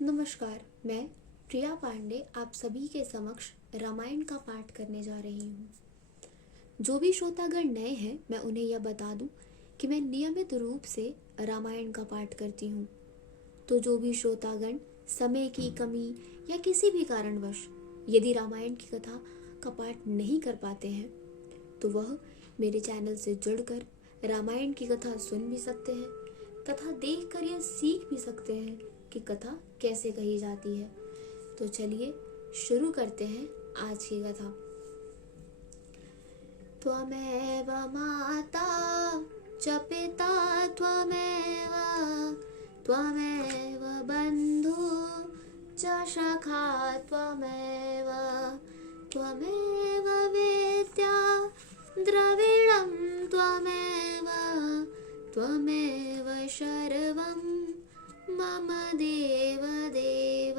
नमस्कार, मैं प्रिया पांडे आप सभी के समक्ष रामायण का पाठ करने जा रही हूँ। जो भी श्रोतागण नए हैं, मैं उन्हें यह बता दूं कि मैं नियमित रूप से रामायण का पाठ करती हूँ। तो जो भी श्रोतागण समय की कमी या किसी भी कारणवश यदि रामायण की कथा का पाठ नहीं कर पाते हैं, तो वह मेरे चैनल से जुड़कर रामायण की कथा सुन भी सकते हैं तथा देखकर यह सीख भी सकते हैं कि कथा कैसे कही जाती है। तो चलिए शुरू करते हैं आज की कथा। त्वमेव माता च पिता त्वमेव त्वमेव बन्धु च सखा त्वमेव त्वमेव वेद्या द्रविणं त्वमेव त्वमेव सर्वं मम देव देव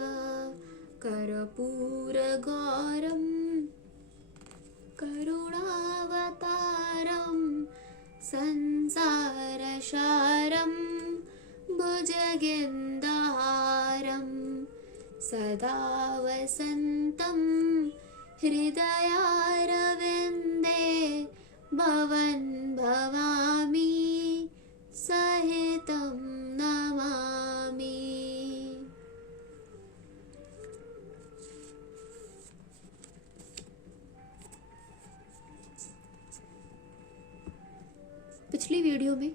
कर्पूरगौरं करुणावतारं संसारसारं भुजगेन्द्रहारं सदा वसन्तं हृदयारविन्दे भवन् भवामि सहितं नमामि। पिछली वीडियो में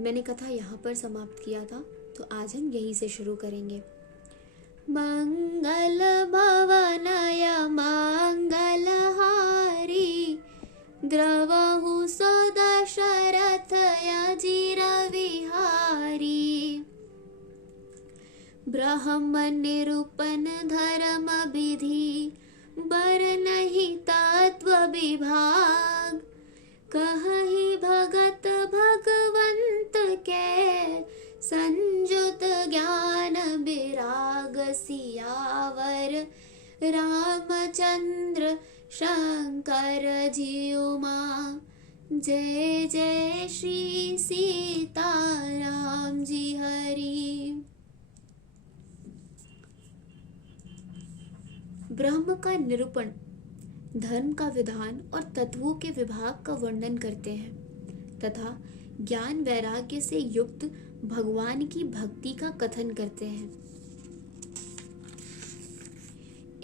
मैंने कथा यहाँ पर समाप्त किया था, तो आज हम यहीं से शुरू करेंगे। मंगल भवनय मंगलहारी द्रवहु सदशरथ अजिर विहारी ब्रह्म निरूपण धर्म विधि बर नहीं तत्व विभाग कहहि भगत भगवंत के संजुत ज्ञान विराग सियावर रामचंद्र शंकर जियुमा जय जय श्री सीताराम जी हरि। ब्रह्म का निरूपण धर्म का विधान और तत्वों के विभाग का वर्णन करते हैं तथा ज्ञान वैराग्य से युक्त भगवान की भक्ति का कथन करते हैं।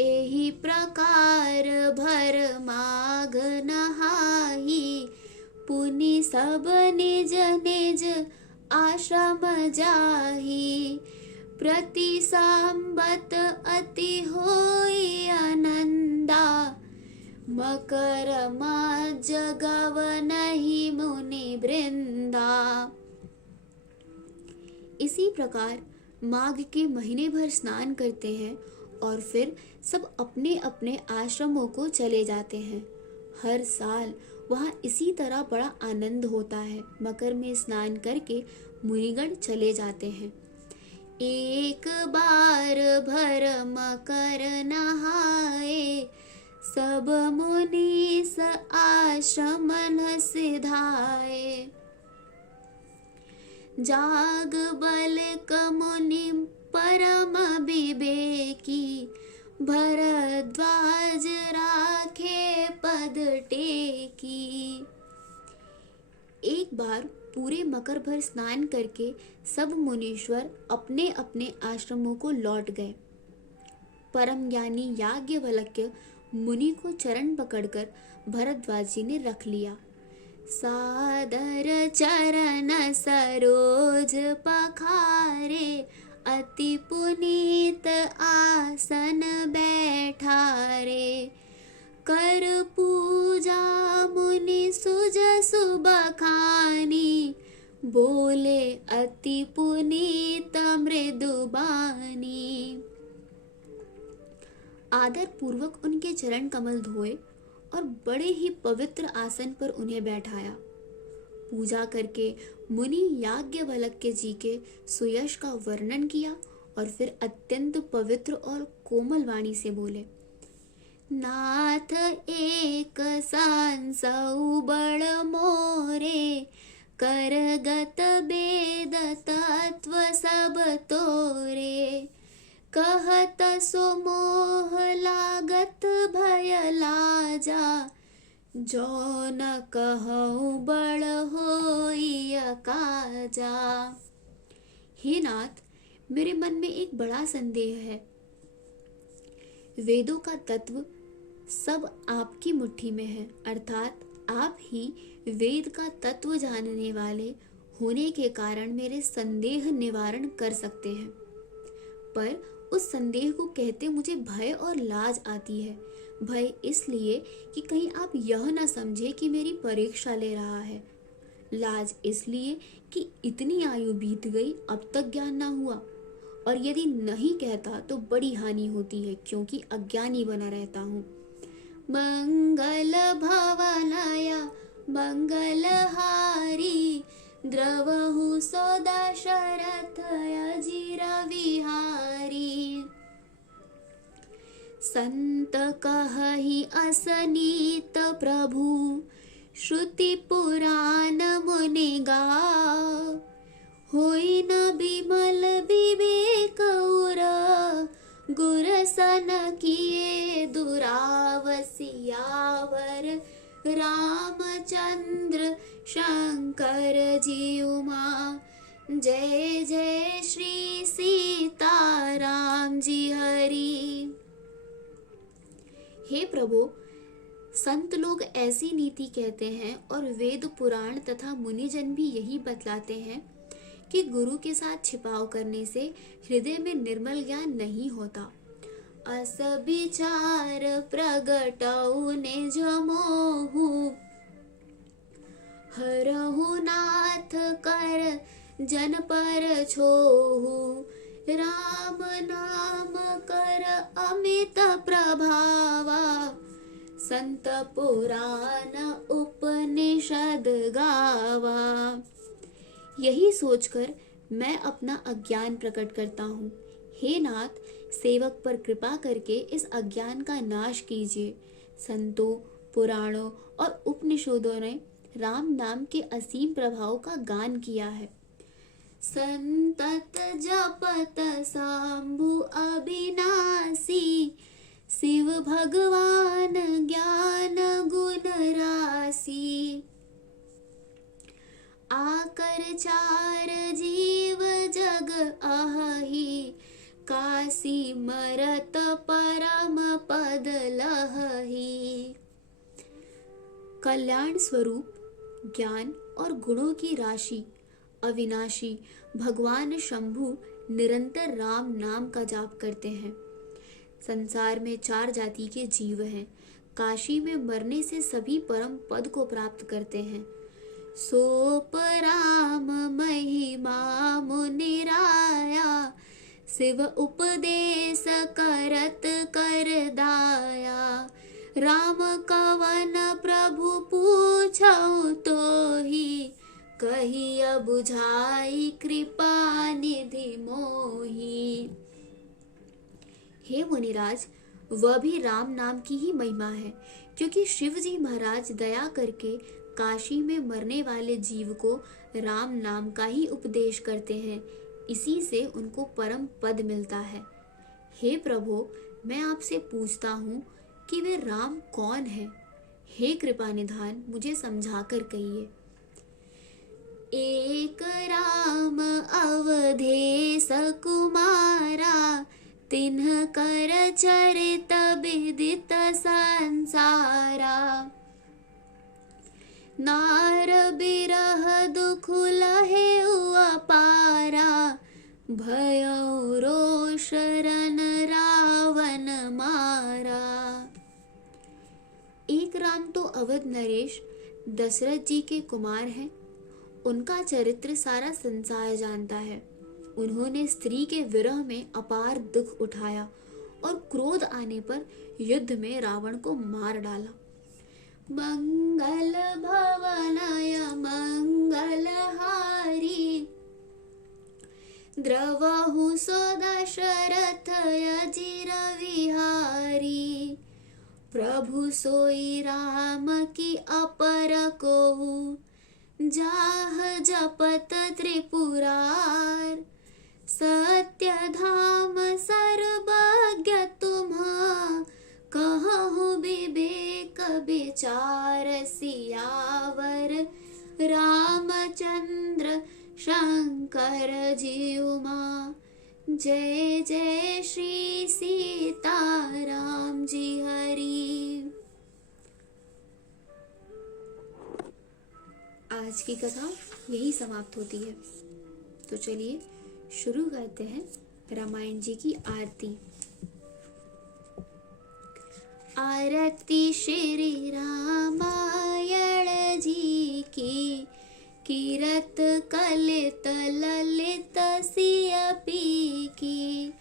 एहि प्रकार भर माघ नहाहि पुनि सब निज निज आश्रम जाहि प्रति सांबत अति होई आनंदा मकर जगव नहीं मुनि वृंदा। इसी प्रकार माघ के महीने भर स्नान करते हैं और फिर सब अपने अपने आश्रमों को चले जाते हैं। हर साल वहाँ इसी तरह बड़ा आनंद होता है। मकर में स्नान करके मुनिगण चले जाते हैं। एक बार भर मकर नहाए सब मुनीस आश्रमन सिधाए जाग बल कमुनि परम विवेकी भरद्वाज राखे पद टेकी। एक बार पूरे मकर भर स्नान करके सब मुनीश्वर अपने अपने आश्रमों को लौट गए। परम ज्ञानी याज्ञवल्क्य मुनि को चरण पकड़कर भरद्वाज जी ने रख लिया। सादर चरण सरोज पखारे अति पुनीत आसन बैठारे कर पूजा मुनि सुज सुबखानी बोले अति पुनीत मृदुबानी। आदर पूर्वक उनके चरण कमल धोए और बड़े ही पवित्र आसन पर उन्हें बैठाया। पूजा करके मुनि याज्ञवल्क्य जी के सुयश का वर्णन किया और फिर अत्यंत पवित्र और कोमल वाणी से बोले, नाथ एक सांसौ बड़ मोरे करगत वेद तत्व सब तोरे करत सो मोह लागत भय लाजा, जो न कहूँ बड़ होई काजा। हे नाथ, मेरे मन में एक बड़ा संदेह है। वेदों का तत्व सब आपकी मुट्ठी में है, अर्थात आप ही वेद का तत्व जानने वाले होने के कारण मेरे संदेह निवारण कर सकते हैं। पर उस संदेह को कहते मुझे भय और लाज आती है। भय इसलिए कि कहीं आप यह न समझे कि मेरी परीक्षा ले रहा है। लाज इसलिए कि इतनी आयु बीत गई, अब तक ज्ञान ना हुआ, और यदि नहीं कहता तो बड़ी हानि होती है, क्योंकि अज्ञानी बना रहता हूँ। मंगल भवनाया मंगलहारी, द्रवहु सो दशरथ अजिर विहारी। संत कहहि असनीत प्रभु, श्रुति पुराण मुनि गाव। होई न बिमल विवेक उर, गुर सन किए दुरावसियावर। रामचंद्र शंकर जी उमा, जय जय श्री सीताराम जी हरि। हे प्रभु, संत लोग ऐसी नीति कहते हैं और वेद पुराण तथा मुनिजन भी यही बतलाते हैं कि गुरु के साथ छिपाव करने से हृदय में निर्मल ज्ञान नहीं होता। अस विचार प्रगटऊ निज मोहु, हरहु नाथ कर जन पर छोहु। राम नाम कर अमित प्रभावा, संत पुराण उपनिषद गावा। यही सोचकर मैं अपना अज्ञान प्रकट करता हूँ। हे नाथ, सेवक पर कृपा करके इस अज्ञान का नाश कीजिए। संतों, पुराणों और उपनिषदों ने राम नाम के असीम प्रभाव का गान किया है। संतत जपत शंभु अविनाशी, शिव भगवान ज्ञान गुण राशि। आकर चार जीव जग अहहि, काशी मरत परम पद लहहि। कल्याण स्वरूप ज्ञान और गुणों की राशि अविनाशी भगवान शंभु निरंतर राम नाम का जाप करते हैं। संसार में 4 जाति के जीव हैं। काशी में मरने से सभी परम पद को प्राप्त करते हैं। सोप राम महिमा मुनिराया, शिव उपदेश करत कर दाया। राम कवन प्रभु पूछऊ तो ही, कहिया बुझाई कृपा निधि मोही। हे मुनिराज, वह भी राम नाम की ही महिमा है, क्योंकि शिव जी महाराज दया करके काशी में मरने वाले जीव को राम नाम का ही उपदेश करते हैं। इसी से उनको परम पद मिलता है। हे प्रभु, मैं आपसे पूछता हूँ कि वे राम कौन है? हे कृपा निधान, मुझे समझाकर कहिए। एक राम अवधेश कुमारा, तिन्ह कर चरित विदित संसारा। नार बिरह दुख लहे अपारा, भयउ रोष रन रावण मारा। एक राम तो अवध नरेश दशरथ जी के कुमार हैं। उनका चरित्र सारा संसार जानता है। उन्होंने स्त्री के विरह में अपार दुख उठाया और क्रोध आने पर युद्ध में रावण को मार डाला। मंगल भवनाय मंगलहारी, द्रवहु सो दशरथ अजिर विहारी। प्रभु सोई राम की अपर कोहु, जाह जपत त्रिपुरार। सत्य धाम सर्व रामचंद्र शंकर जी उमा। जय जय श्री सीताराम जी हरि। आज की कथा यही समाप्त होती है। तो चलिए शुरू करते हैं रामायण जी की आरती। आरती श्री रामायण जी की, कीरत कलित ललित सिय पी की।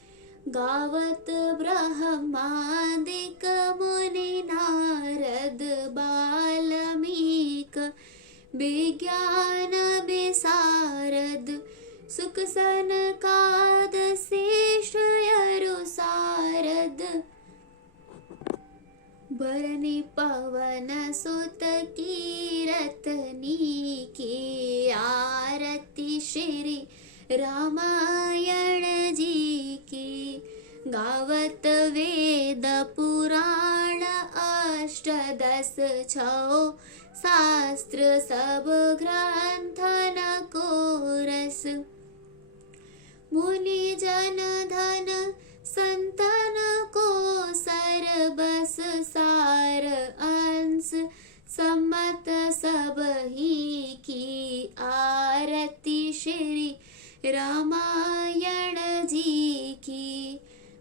गावत ब्रह्मादिक मुनि नारद बाल्मीक, विज्ञान विशारद सुख सनकाद शेष यरु सारद। बरनि पवन सुत कीरतनी की, आरती श्री रामायण जी की। गावत वेद पुराण अष्टदश छौ, शास्त्र सब ग्रंथन को रस। मुनि जन धन संतन को सरबस सार अंश, सम्मत सब ही की। आरती श्री रामायण जी की।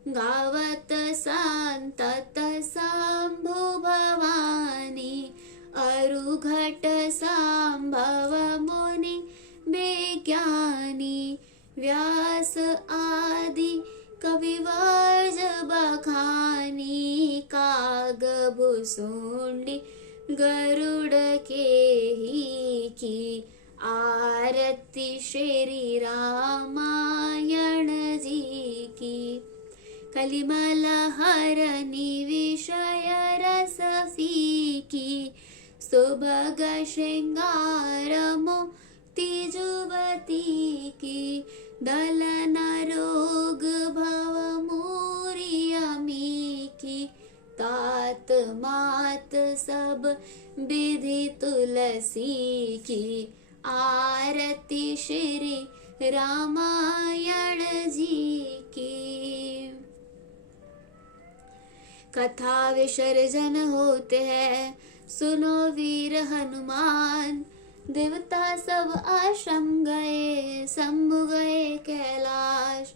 गावत संतत शंभु भवानी, अरुघट संभव मुनि विज्ञानी। व्यास आदि कविवर्ज बखानी, काग भुसुंडी गरुड़ के ही की। आरती श्री रामायण जी की। कलिमल हरनि विषय रस फीकी, सुभग श्रृंगार मुक्ति जुबती की। दलन रोग भव मूरियमी की, तात मात सब विधि तुलसी की। आरती श्री रामायण जी की। कथा विसर्जन होते हैं, सुनो वीर हनुमान। देवता सब आश्रम गए, शंभु गए कैलाश।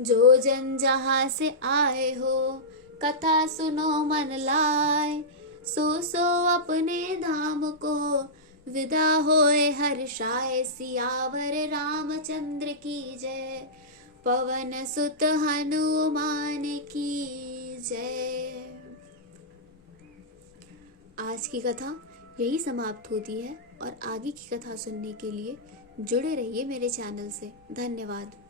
जो जन जहाँ से आए हो, कथा सुनो मन लाए। सो अपने धाम को विदा होए हर्षाए। सियावर रामचंद्र की जय, पवन सुत हनुमान की जय। आज की कथा यही समाप्त होती है और आगे की कथा सुनने के लिए जुड़े रहिए मेरे चैनल से। धन्यवाद।